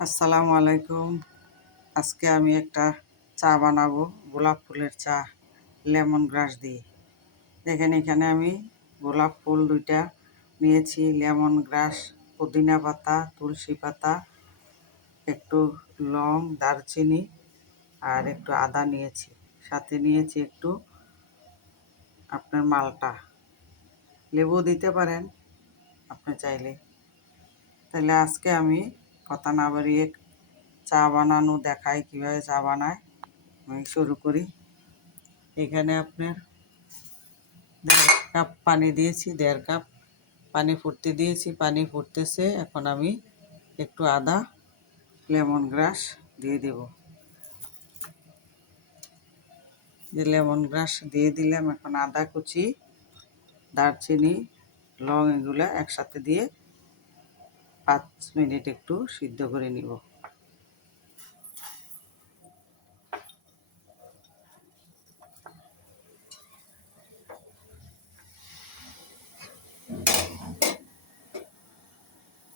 আসসালামু আলাইকুম। আজকে আমি একটা চা বানাবো, গোলাপ ফুলের চা, লেমন গ্রাস দিয়ে। দেখেন এখানে আমি গোলাপ ফুল 2টা নিয়েছি, লেমন গ্রাস, পুদিনা পাতা, তুলসী পাতা, একটু লং, দারচিনি আর একটু আদা নিয়েছি। সাথে নিয়েছি একটু আপনার মালটা, লেবু দিতে পারেন আপনি চাইলে। তাহলে আজকে আমি কথা না বাড়িয়ে চা বানানো দেখাই, কীভাবে চা বানায় আমি শুরু করি। এখানে আপনার 1.5 কাপ পানি দিয়েছি, 1.5 কাপ পানি ফুটতে দিয়েছি, পানি ফুটতেছে। এখন আমি একটু আদা, লেমন গ্রাস দিয়ে দেব। লেমন গ্রাস দিয়ে দিলাম। এখন আদা কুচি, দারচিনি, লং এগুলো একসাথে দিয়ে 5 মিনিট একটু সিদ্ধ করে নিব।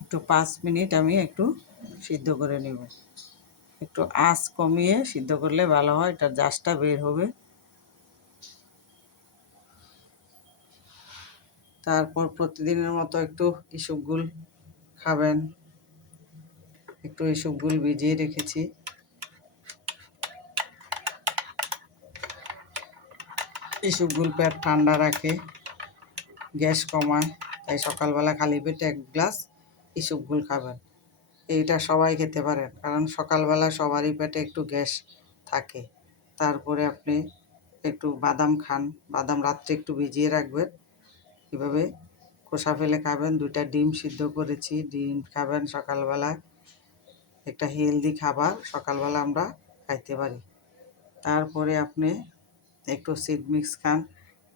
একটু 5 মিনিট আমি একটু সিদ্ধ করে নেব। একটু আঁচ কমিয়ে সিদ্ধ করলে ভালো হয়, এটার জাসটা বের হবে। তারপর প্রতিদিনের মতো একটু ইসবগুল খাবেন। একটু ইসবগুল ভিজিয়ে রেখেছি। ইসবগুল পেট ঠান্ডা রাখে, গ্যাস কমায়। তাই সকালবেলা খালি পেটে 1 গ্লাস ইসবগুল খাবেন। এইটা সবাই খেতে পারেন, কারণ সকালবেলা সবারই পেটে একটু গ্যাস থাকে। তারপরে আপনি একটু বাদাম খান, বাদাম রাত্রে একটু ভিজিয়ে রাখবেন। এভাবে খোসা ফেলে খাবেন। 2টা ডিম সিদ্ধ করেছি, ডিম খাবেন সকালবেলায়। একটা হেলদি খাবার সকালবেলা আমরা খাইতে পারি। তারপরে আপনি একটু সিড মিক্স খান।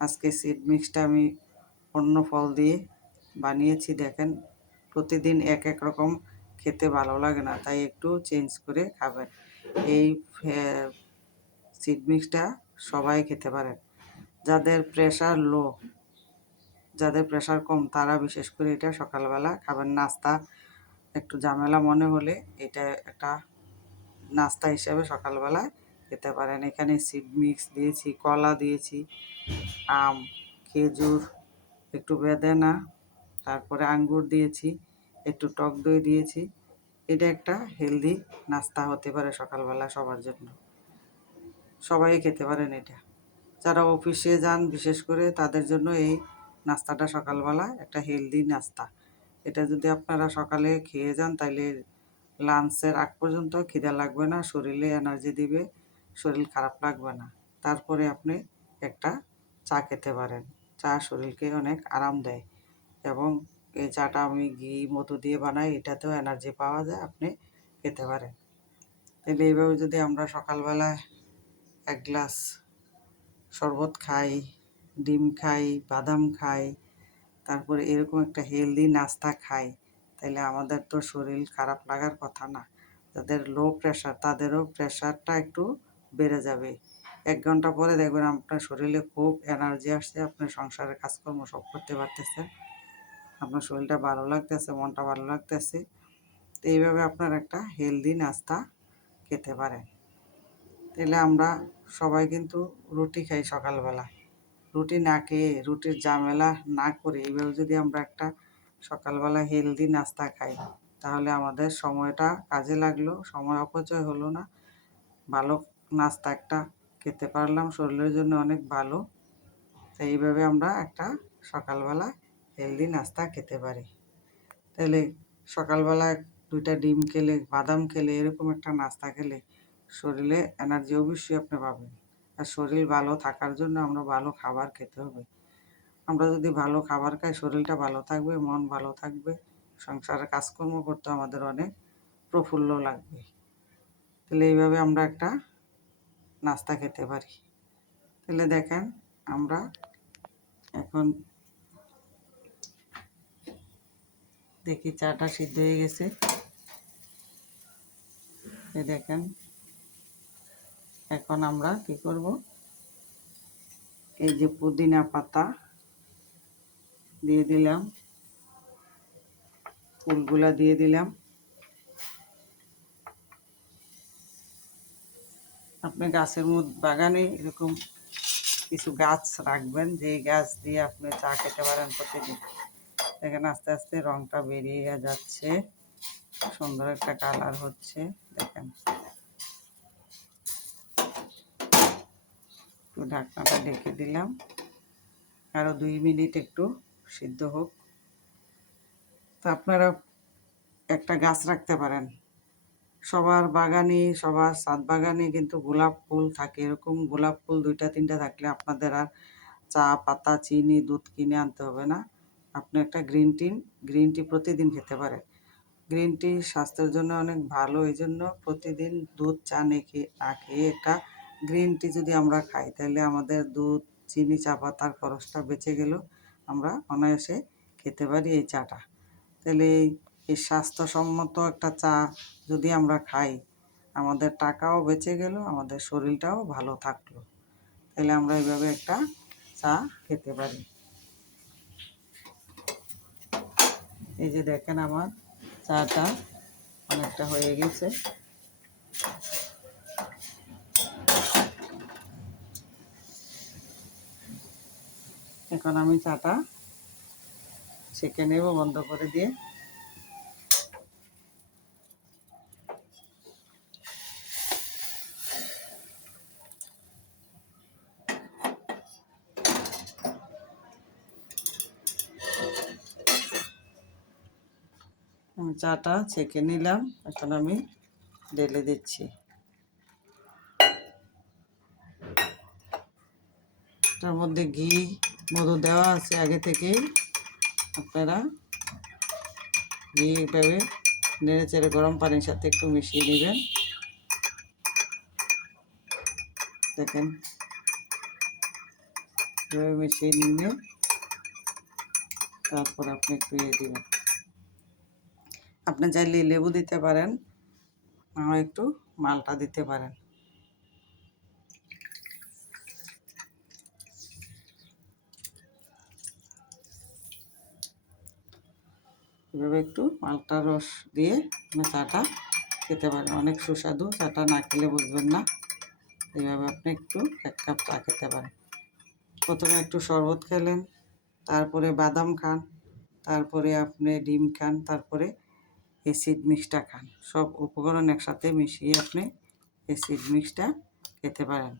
আজকে সিড মিক্সটা আমি অন্য ফল দিয়ে বানিয়েছি। দেখেন, প্রতিদিন এক এক রকম খেতে ভালো লাগে না, তাই একটু চেঞ্জ করে খাবেন। এই সিড মিক্সটা সবাই খেতে পারেন। যাদের প্রেশার লো, যাদের প্রেশার কম, তারা বিশেষ করে এটা সকালবেলা খাবেন। নাস্তা একটু ঝামেলা মনে হলে এটা একটা নাস্তা হিসেবে সকালবেলায় খেতে পারেন। এখানে সিড মিক্স দিয়েছি, কলা দিয়েছি, আম, খেজুর, একটু বেদানা, তারপরে আঙ্গুর দিয়েছি, একটু টক দই দিয়েছি। এটা একটা হেলদি নাস্তা হতে পারে সকালবেলা সবার জন্য। সবাই খেতে পারেন এটা। যারা অফিসে যান বিশেষ করে তাদের জন্য এই নাস্তাটা সকালবেলা একটা হেলদি নাস্তা। এটা যদি আপনারা সকালে খেয়ে যান তাহলে লাঞ্চের আগ পর্যন্ত খিদা লাগবে না, শরীরে এনার্জি দিবে, শরীর খারাপ লাগবে না। তারপরে আপনি একটা চা খেতে পারেন। চা শরীরকে অনেক আরাম দেয়, এবং এই চাটা আমি ঘি মধু দিয়ে বানাই, এটাতেও এনার্জি পাওয়া যায়, আপনি খেতে পারেন। তাহলে এইভাবে যদি আমরা সকালবেলায় 1 গ্লাস শরবত খাই, ডিম খাই, বাদাম খাই, তারপরে এরকম একটা হেলদি নাস্তা খাই, তাহলে আমাদের তো শরীর খারাপ লাগার কথা না। যাদের লো প্রেশার তাদেরও প্রেশারটা একটু বেড়ে যাবে। 1 ঘন্টা পরে দেখবেন আপনার শরীরে খুব এনার্জি আসছে, আপনি সংসারের কাজকর্ম সব করতে পারতেছেন, আপনার শরীরটা ভালো লাগতেছে, মনটা ভালো লাগতেছে। তো এইভাবে আপনার একটা হেলদি নাস্তা খেতে পারেন। তাহলে আমরা সবাই কিন্তু রুটি খাই সকালবেলা। রুটি না খেয়ে, রুটির ঝামেলা না করে এইভাবে যদি আমরা একটা সকালবেলা হেলদি নাস্তা খাই, তাহলে আমাদের সময়টা কাজে লাগলো, সময় অপচয় হলো না। ভালো নাস্তা একটা খেতে পারলাম, শরীরের জন্য অনেক ভালো। তাই এইভাবে আমরা একটা সকালবেলা হেলদি নাস্তা খেতে পারি। তাহলে সকালবেলায় 2টা ডিম খেলে, বাদাম খেলে, এরকম একটা নাস্তা খেলে শরীরে এনার্জি অবশ্যই আপনি পাবেন। আর শরীর ভালো থাকার জন্য আমরা ভালো খাবার খেতে হবে। আমরা যদি ভালো খাবার খাই, শরীরটা ভালো থাকবে, মন ভালো থাকবে, সংসারের কাজকর্ম করতে আমাদের অনেক প্রফুল্ল লাগবে। তাহলে এইভাবে আমরা একটা নাস্তা খেতে পারি। তাহলে দেখেন, আমরা এখন দেখি চাটা সিদ্ধ হয়ে গেছে। এই দেখেন, এখন আমরা কি করব, এই যে পুদিনা পাতা দিয়ে দিলাম, ফুলগুলা দিয়ে দিলাম, আপনি গাছের মধ্যে বাগানে এরকম কিছু গাছ রাখবেন, যে গাছ দিয়ে আপনি চা খেতে পারেন প্রতিদিন। দেখেন আস্তে আস্তে রংটা বেরিয়ে যাচ্ছে, সুন্দর একটা কালার হচ্ছে। দেখেন একটু ঢাকনাটা ঢেকে দিলাম, আরও 2 মিনিট একটু সিদ্ধ হোক। তো আপনারা একটা গাছ রাখতে পারেন, সবার বাগানে, সবার ছাদ বাগানে কিন্তু গোলাপ ফুল থাকে। এরকম গোলাপ ফুল 2টা-3টা থাকলে আপনাদের আর চা পাতা, চিনি, দুধ কিনে আনতে হবে না। আপনি একটা গ্রিন টি প্রতিদিন খেতে পারেন। গ্রিন টি স্বাস্থ্যের জন্য অনেক ভালো, এই জন্য প্রতিদিন দুধ চা না খেয়ে একটা গ্রিন টি যদি আমরা খাই, তাহলে আমাদের দুধ, চিনি, চা পাতার খরচটা বেঁচে গেল, আমরা অনায়াসে খেতে পারি এই চাটা। তাহলে এই স্বাস্থ্যসম্মত একটা চা যদি আমরা খাই, আমাদের টাকাও বেঁচে গেল, আমাদের শরীরটাও ভালো থাকলো। তাহলে আমরা এইভাবে একটা চা খেতে পারি। এই যে দেখেন আমার চাটা অনেকটা হয়ে গেছে। এখন আমি চাটা ছেঁকে নেব বন্ধ করে দিয়ে। আমি চাটা ছেঁকে নিলাম, এখন আমি ঢেলে দিচ্ছি। এটার মধ্যে ঘি, মধু দেওয়া আছে আগে থেকেই। আপনারা ঘি এইভাবে নেড়ে চেড়ে গরম পানির সাথে একটু মিশিয়ে নেবেন। দেখেন এভাবে মিশিয়ে নিয়ে তারপর আপনি একটু দিবেন। আপনি চাইলে লেবু দিতে পারেন, আর একটু মালটা দিতে পারেন। এভাবে একটু মালটার রস দিয়ে আপনি চাটা খেতে পারেন, অনেক সুস্বাদু। চাটা না খেলে বুঝবেন না। এইভাবে আপনি একটু 1 কাপ চা খেতে পারেন। প্রথমে একটু শরবত খেলেন, তারপরে বাদাম খান, তারপরে আপনি ডিম খান, তারপরে অ্যাসিড মিক্সটা খান। সব উপকরণ একসাথে মিশিয়ে আপনি অ্যাসিড মিক্সটা খেতে পারেন।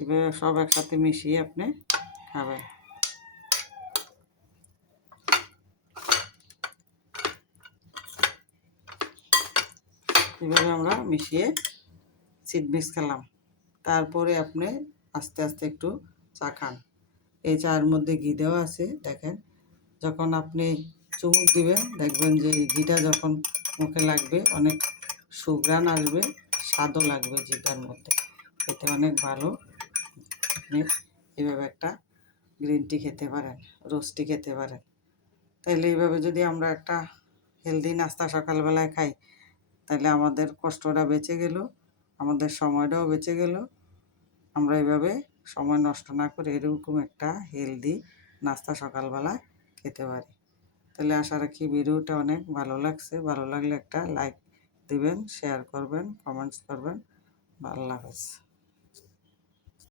এভাবে সব একসাথে মিশিয়ে আপনি খাবেন। এভাবে আমরা মিশিয়ে সিড মিক্স খেলাম। তারপরে আপনি আস্তে আস্তে একটু চা খান। এই চার মধ্যে ঘি দেওয়া আছে, দেখেন যখন আপনি চুমুক দিবেন, দেখবেন যে ঘিটা যখন মুখে লাগবে অনেক সুঘ্রাণ আসবে, স্বাদও লাগবে জিভার মধ্যে, খেতে অনেক ভালো। আপনি এইভাবে একটা গ্রিন টি খেতে পারেন, রোজ টি খেতে পারেন। তাইলে এইভাবে যদি আমরা একটা হেলদি নাস্তা সকালবেলায় খাই, তাহলে আমাদের কষ্টটা বেঁচে গেল, আমাদের সময়টাও বেঁচে গেল। আমরা এইভাবে সময় নষ্ট না করে এরকম একটা হেলদি নাস্তা সকালবেলা খেতে পারি। তাহলে আশা রাখি ভিডিওটা অনেক ভালো লাগছে। ভালো লাগলে একটা লাইক দিবেন, শেয়ার করবেন, কমেন্টস করবেন। আল্লাহ হাফেজ।